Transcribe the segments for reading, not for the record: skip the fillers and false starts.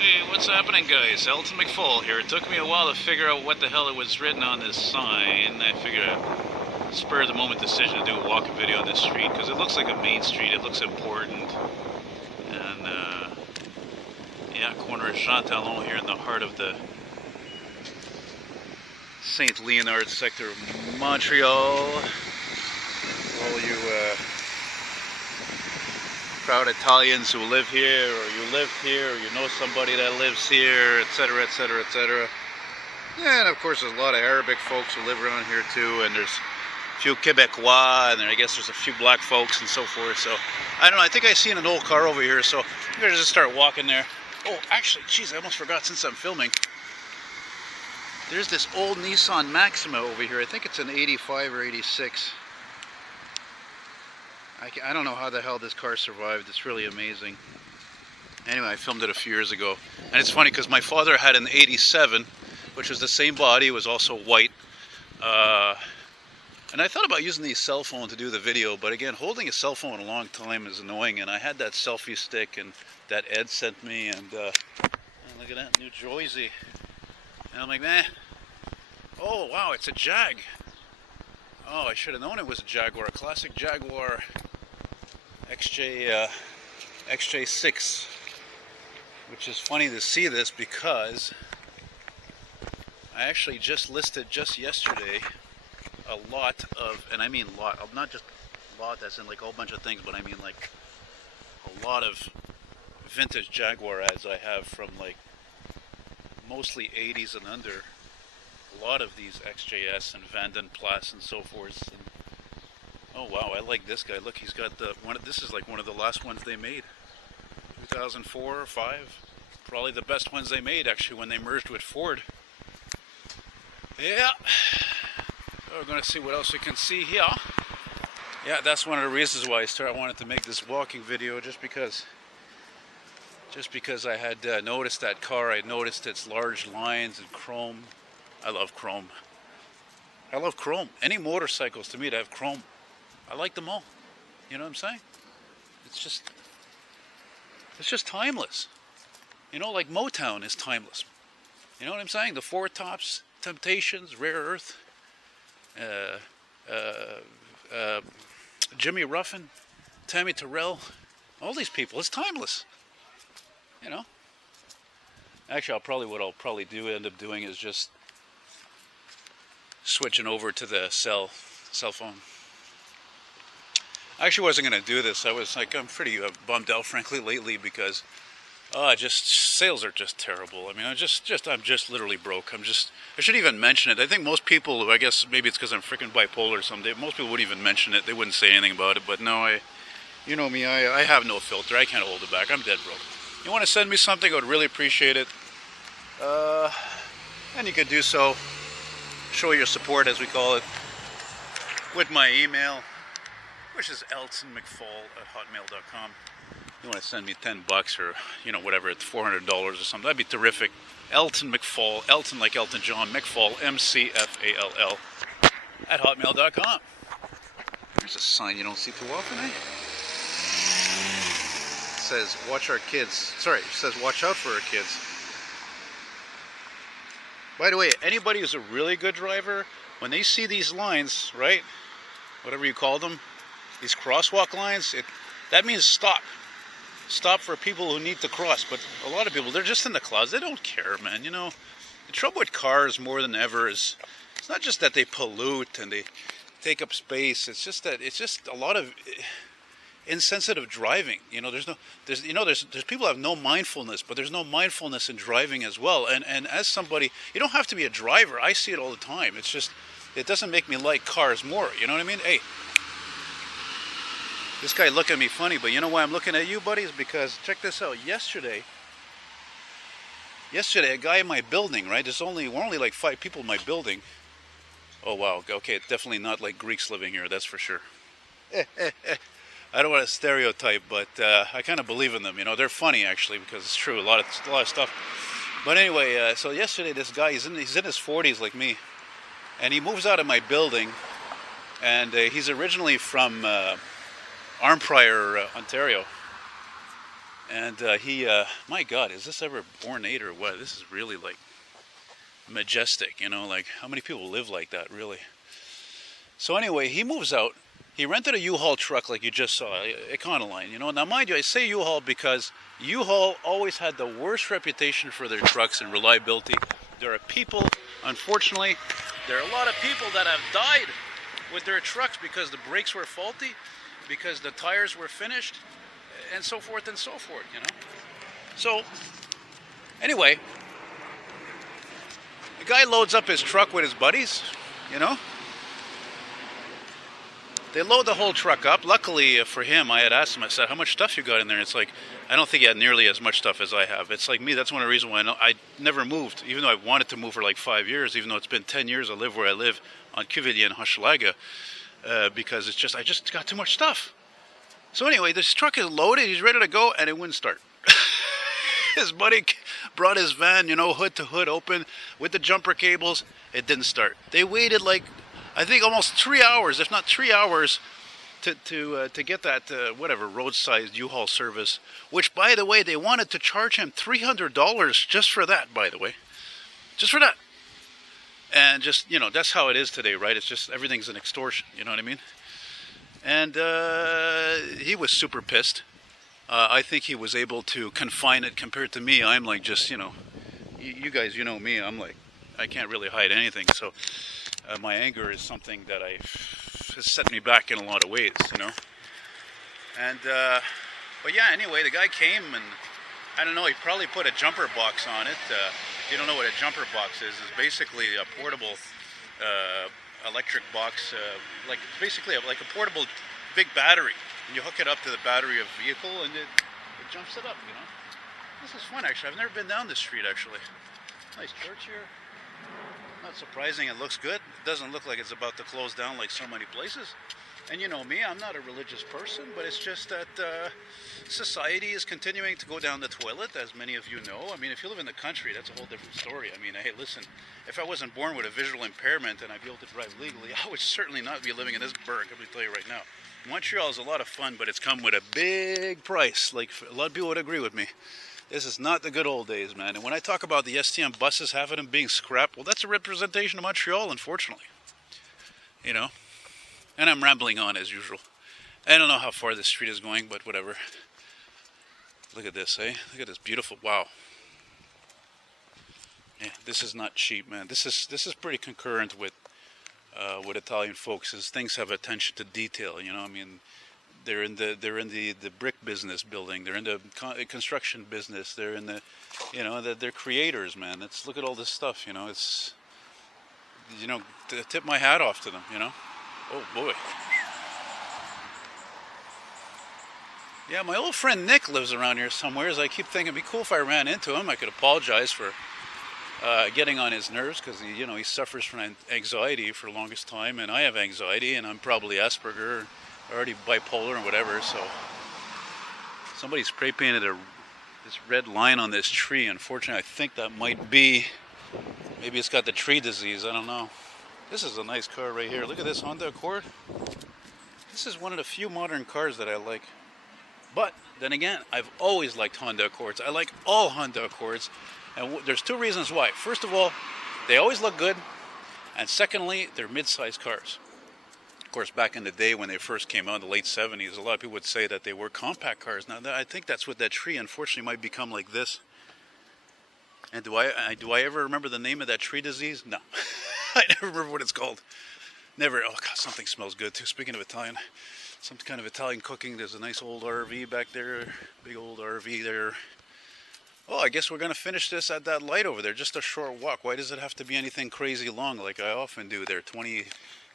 Hey, what's happening, guys? Elton McFall here. It took me a while to figure out what the hell it was written on this sign. I figured a spur of the moment decision to do a walking video on this street because it looks like a main street. It looks important. And, yeah, corner of Chantalon here in the heart of the St. Leonard sector of Montreal. All you, proud Italians who live here, or you live here, or you know somebody that lives here, etc., etc., etc. Yeah, and of course there's a lot of Arabic folks who live around here too, and there's a few Quebecois, and I guess there's a few black folks and so forth. So I don't know, I think I seen an old car over here, so I'm gonna just start walking there. Oh, actually, geez, I almost forgot since I'm filming. There's this old Nissan Maxima over here. I think it's an 85 or 86. I don't know how the hell this car survived. It's really amazing. Anyway, I filmed it a few years ago. And it's funny because my father had an 87, which was the same body. It was also white. And I thought about using the cell phone to do the video, but again, holding a cell phone a long time is annoying. And I had that selfie stick and that Ed sent me, and look at that, New Jersey. And I'm like, nah. Oh, wow, it's a Jag. Oh, I should have known it was a Jaguar, a classic Jaguar XJ6, which is funny to see this because I actually just listed just yesterday a lot of, and I mean lot, not just lot as in like a whole bunch of things, but I mean like a lot of vintage Jaguar ads I have from like mostly 80s and under. A lot of these XJS and Valdombre and so forth. And, oh wow, I like this guy. Look, he's got the one. This is like one of the last ones they made, 2004 or 5. Probably the best ones they made actually when they merged with Ford. Yeah. So we're gonna see what else we can see here. Yeah, that's one of the reasons why I wanted to make this walking video, just because I had noticed that car. I noticed its large lines and chrome. I love chrome. I love chrome. Any motorcycles to me that have chrome, I like them all. You know what I'm saying? It's just timeless. You know, like Motown is timeless. You know what I'm saying? The Four Tops, Temptations, Rare Earth, Jimmy Ruffin, Tammy Terrell, all these people. It's timeless. You know. Actually, what I'll probably end up doing is just switching over to the cell phone. I actually wasn't going to do this. I'm pretty bummed out, frankly, lately because sales are just terrible. I mean, I'm just literally broke. I shouldn't even mention it. I think most people, I guess maybe it's because I'm freaking bipolar or something. Most people wouldn't even mention it. They wouldn't say anything about it. But no, you know me, I have no filter. I can't hold it back. I'm dead broke. You want to send me something? I would really appreciate it. And you could do so. Show your support, as we call it, with my email, which is eltonmcfall@hotmail.com. You want to send me $10 or, you know, whatever, it's $400 or something, that'd be terrific. Elton McFall, Elton like Elton John, McFall, MCFALL, @hotmail.com. There's a sign you don't see too often, eh? It says, watch our kids. Sorry, it says, watch out for our kids. By the way, anybody who's a really good driver, when they see these lines, right, whatever you call them, these crosswalk lines, that means stop. Stop for people who need to cross. But a lot of people, they're just in the clouds. They don't care, man. You know, the trouble with cars more than ever is it's not just that they pollute and they take up space. It's just a lot of insensitive driving. You know, there's people who have no mindfulness, but there's no mindfulness in driving as well. And as somebody, you don't have to be a driver. I see it all the time. It's just, it doesn't make me like cars more. You know what I mean? Hey, this guy look at me funny, but you know why I'm looking at you, buddy? Is because, check this out. Yesterday, a guy in my building, right? We're only like 5 people in my building. Oh wow. Okay, definitely not like Greeks living here. That's for sure. I don't want to stereotype, but I kind of believe in them. You know, they're funny actually, because it's true. A lot of stuff. But anyway, so yesterday this guy, he's in his 40s like me, and he moves out of my building, and he's originally from Arnprior, Ontario, And my God, is this ever ornate or what? This is really like majestic, like how many people live like that, really? So anyway, he moves out. He rented a U-Haul truck like you just saw, Econoline, Now mind you, I say U-Haul because U-Haul always had the worst reputation for their trucks and reliability. There are people, unfortunately, there are a lot of people that have died with their trucks because the brakes were faulty, because the tires were finished, and so forth and so forth, So, anyway, the guy loads up his truck with his buddies, They load the whole truck up. Luckily for him, I had asked him, I said, how much stuff you got in there? And it's like, I don't think he had nearly as much stuff as I have. It's like me, that's one of the reasons why I never moved, even though I wanted to move for like 5 years, even though it's been 10 years I live where I live on Cuvelier and Hochelaga, because I just got too much stuff. So anyway, this truck is loaded, he's ready to go, and it wouldn't start. His buddy brought his van, hood to hood open with the jumper cables. It didn't start. They waited like, I think almost 3 hours, if not 3 hours, to get that roadside U-Haul service. Which, by the way, they wanted to charge him $300 just for that. By the way, just for that. And just that's how it is today, right? It's just everything's an extortion. You know what I mean? And he was super pissed. I think he was able to confine it compared to me. I'm like just you guys, me. I'm like I can't really hide anything. So. My anger is something that has set me back in a lot of ways, And, but yeah, anyway, the guy came and, I don't know, he probably put a jumper box on it. If you don't know what a jumper box is basically a portable electric box, basically like a portable big battery. And you hook it up to the battery of the vehicle and it jumps it up, This is fun, actually. I've never been down this street, actually. Nice church here. Not surprising, it looks good. It doesn't look like it's about to close down like so many places. And you know me, I'm not a religious person, but it's just that society is continuing to go down the toilet, as many of you know. I mean, if you live in the country, that's a whole different story. I mean, hey, listen, if I wasn't born with a visual impairment and I'd be able to drive legally, I would certainly not be living in this burg, let me tell you right now. Montreal is a lot of fun, but it's come with a big price. Like, a lot of people would agree with me. This is not the good old days, man. And when I talk about the STM buses, half of them being scrapped, well, that's a representation of Montreal, unfortunately. And I'm rambling on as usual. I don't know how far this street is going, but whatever. Look at this, eh? Look at this beautiful, wow. Yeah, this is not cheap, man. This is pretty concurrent with Italian folks, as things have attention to detail, I mean, they're in the brick business building. They're in the construction business. They're in the, they're creators, man. Look at all this stuff, It's, to tip my hat off to them, Oh boy. Yeah, my old friend Nick lives around here somewhere. As I keep thinking, it'd be cool if I ran into him. I could apologize for getting on his nerves because he suffers from anxiety for the longest time, and I have anxiety, and I'm probably Asperger. Already bipolar or whatever, so somebody spray painted this red line on this tree. Unfortunately, I think that might be, maybe it's got the tree disease, I don't know. This is a nice car right here. Look at this Honda Accord. This is one of the few modern cars that I like. But then again, I've always liked Honda Accords. I like all Honda Accords, and there's two reasons why. First of all, they always look good, and secondly, they're mid-sized cars. Of course, back in the day when they first came out in the late 70s, a lot of people would say that they were compact cars. Now, I think that's what that tree, unfortunately, might become like this. And do I ever remember the name of that tree disease? No. I never remember what it's called. Never. Oh, God, something smells good, too. Speaking of Italian, some kind of Italian cooking. There's a nice old RV back there. Big old RV there. Oh, I guess we're going to finish this at that light over there. Just a short walk. Why does it have to be anything crazy long like I often do there? 20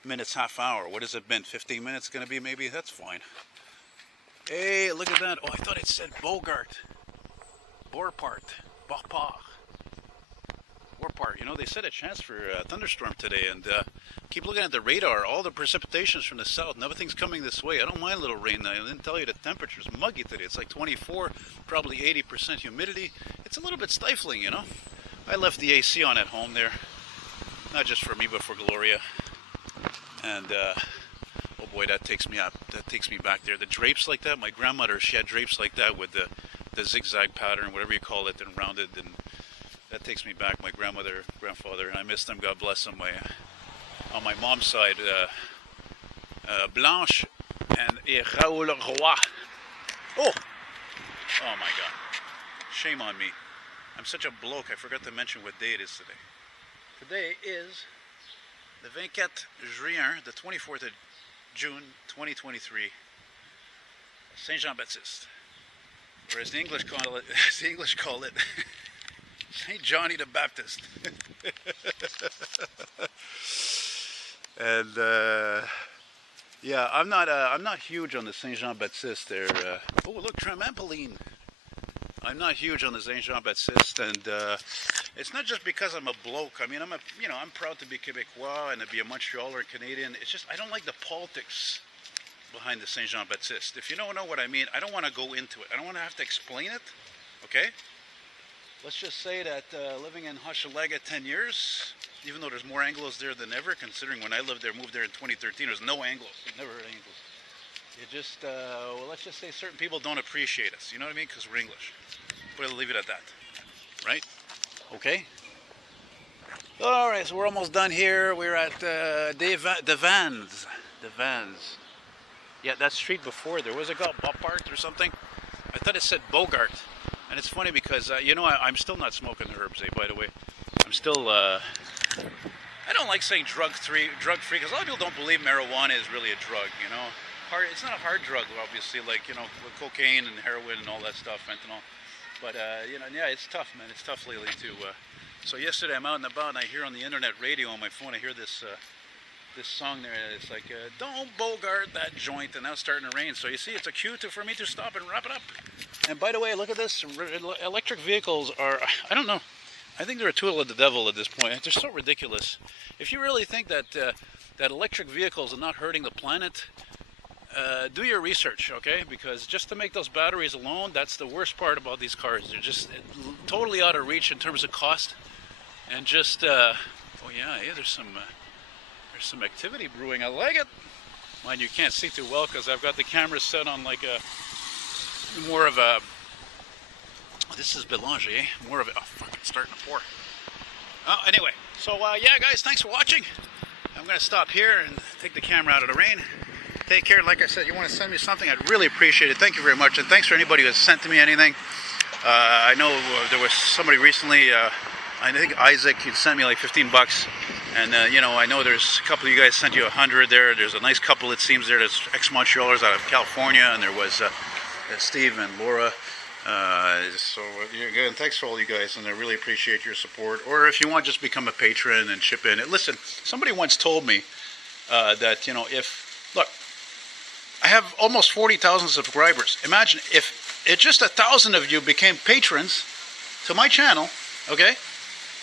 minutes, half hour. What has it been? 15 minutes going to be maybe? That's fine. Hey, look at that. Oh, I thought it said Bogart. Borpart. Bopar. Borpart. They said a chance for a thunderstorm today, and keep looking at the radar. All the precipitation's from the south. Nothing's coming this way. I don't mind a little rain now. I didn't tell you the temperature's muggy today. It's like 24, probably 80% humidity. It's a little bit stifling, I left the AC on at home there. Not just for me, but for Gloria. And oh boy, that takes me up. That takes me back there. The drapes like that. My grandmother, she had drapes like that with the the zigzag pattern, whatever you call it, and rounded, and that takes me back. My grandmother, grandfather, and I miss them. God bless them. On my mom's side, Blanche and Raoul Roy. Oh my God! Shame on me. I'm such a bloke. I forgot to mention what day it is today. Today is the 24 juin, the 24th of June, 2023. Saint Jean-Baptiste, or as the English call it, Saint Johnny the Baptist. And yeah, I'm not huge on the Saint Jean-Baptiste. There. Oh, look, trampoline. I'm not huge on the Saint Jean-Baptiste, and it's not just because I'm a bloke. I mean, I'm proud to be Québécois and to be a Montrealer Canadian. It's just I don't like the politics behind the Saint Jean-Baptiste. If you don't know what I mean, I don't want to go into it. I don't want to have to explain it. Okay? Let's just say that living in Hochelaga 10 years, even though there's more Anglos there than ever, considering when I moved there in 2013, there's no Anglos. I've never heard Anglos. It just, well, let's just say certain people don't appreciate us. You know what I mean? Because we're English. But I'll leave it at that. Right? Okay? All right, so we're almost done here. We're at the Vans. The Vans. Yeah, that street before, there was a called Bopart or something. I thought it said Bogart. And it's funny because, I'm still not smoking herbs, by the way. I'm still, I don't like saying drug-free, because a lot of people don't believe marijuana is really a drug, you know. It's not a hard drug, obviously, like, with cocaine and heroin and all that stuff, fentanyl. But, yeah, it's tough, man. It's tough lately, too. So yesterday I'm out and about, and I hear on the internet radio on my phone, I hear this song there. It's like, don't bogart that joint, and now it's starting to rain. So you see, it's a cue for me to stop and wrap it up. And by the way, look at this. Electric vehicles are, I don't know. I think they're a tool of the devil at this point. They're so ridiculous. If you really think that electric vehicles are not hurting the planet, do your research, okay? Because just to make those batteries alone, that's the worst part about these cars. They're just totally out of reach in terms of cost. And just, oh yeah, there's some activity brewing. I like it. Mind you can't see too well because I've got the camera set on like more of a, this is Belanger, more of a, oh fuck, it's starting to pour. Oh, anyway, so yeah guys, thanks for watching. I'm going to stop here and take the camera out of the rain. Take care. Like I said, you want to send me something, I'd really appreciate it. Thank you very much, and thanks for anybody who has sent me anything. I know there was somebody recently, I think Isaac, he sent me like $15. And, I know there's a couple of you guys sent you 100 there. There's a nice couple, it seems, there. There's ex-Montreal'S out of California, and there was Steve and Laura. So, again, thanks for all you guys, and I really appreciate your support. Or if you want, just become a patron and chip in. Listen, somebody once told me that, look, I have almost 40,000 subscribers. Imagine if just 1,000 of you became patrons to my channel, okay,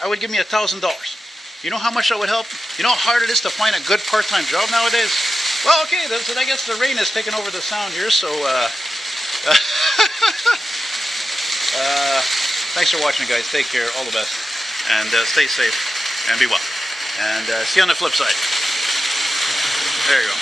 I would give me $1,000. You know how much that would help? You know how hard it is to find a good part-time job nowadays? Well, okay, I guess the rain has taken over the sound here, so thanks for watching, guys. Take care, all the best, and stay safe, and be well. And see you on the flip side. There you go.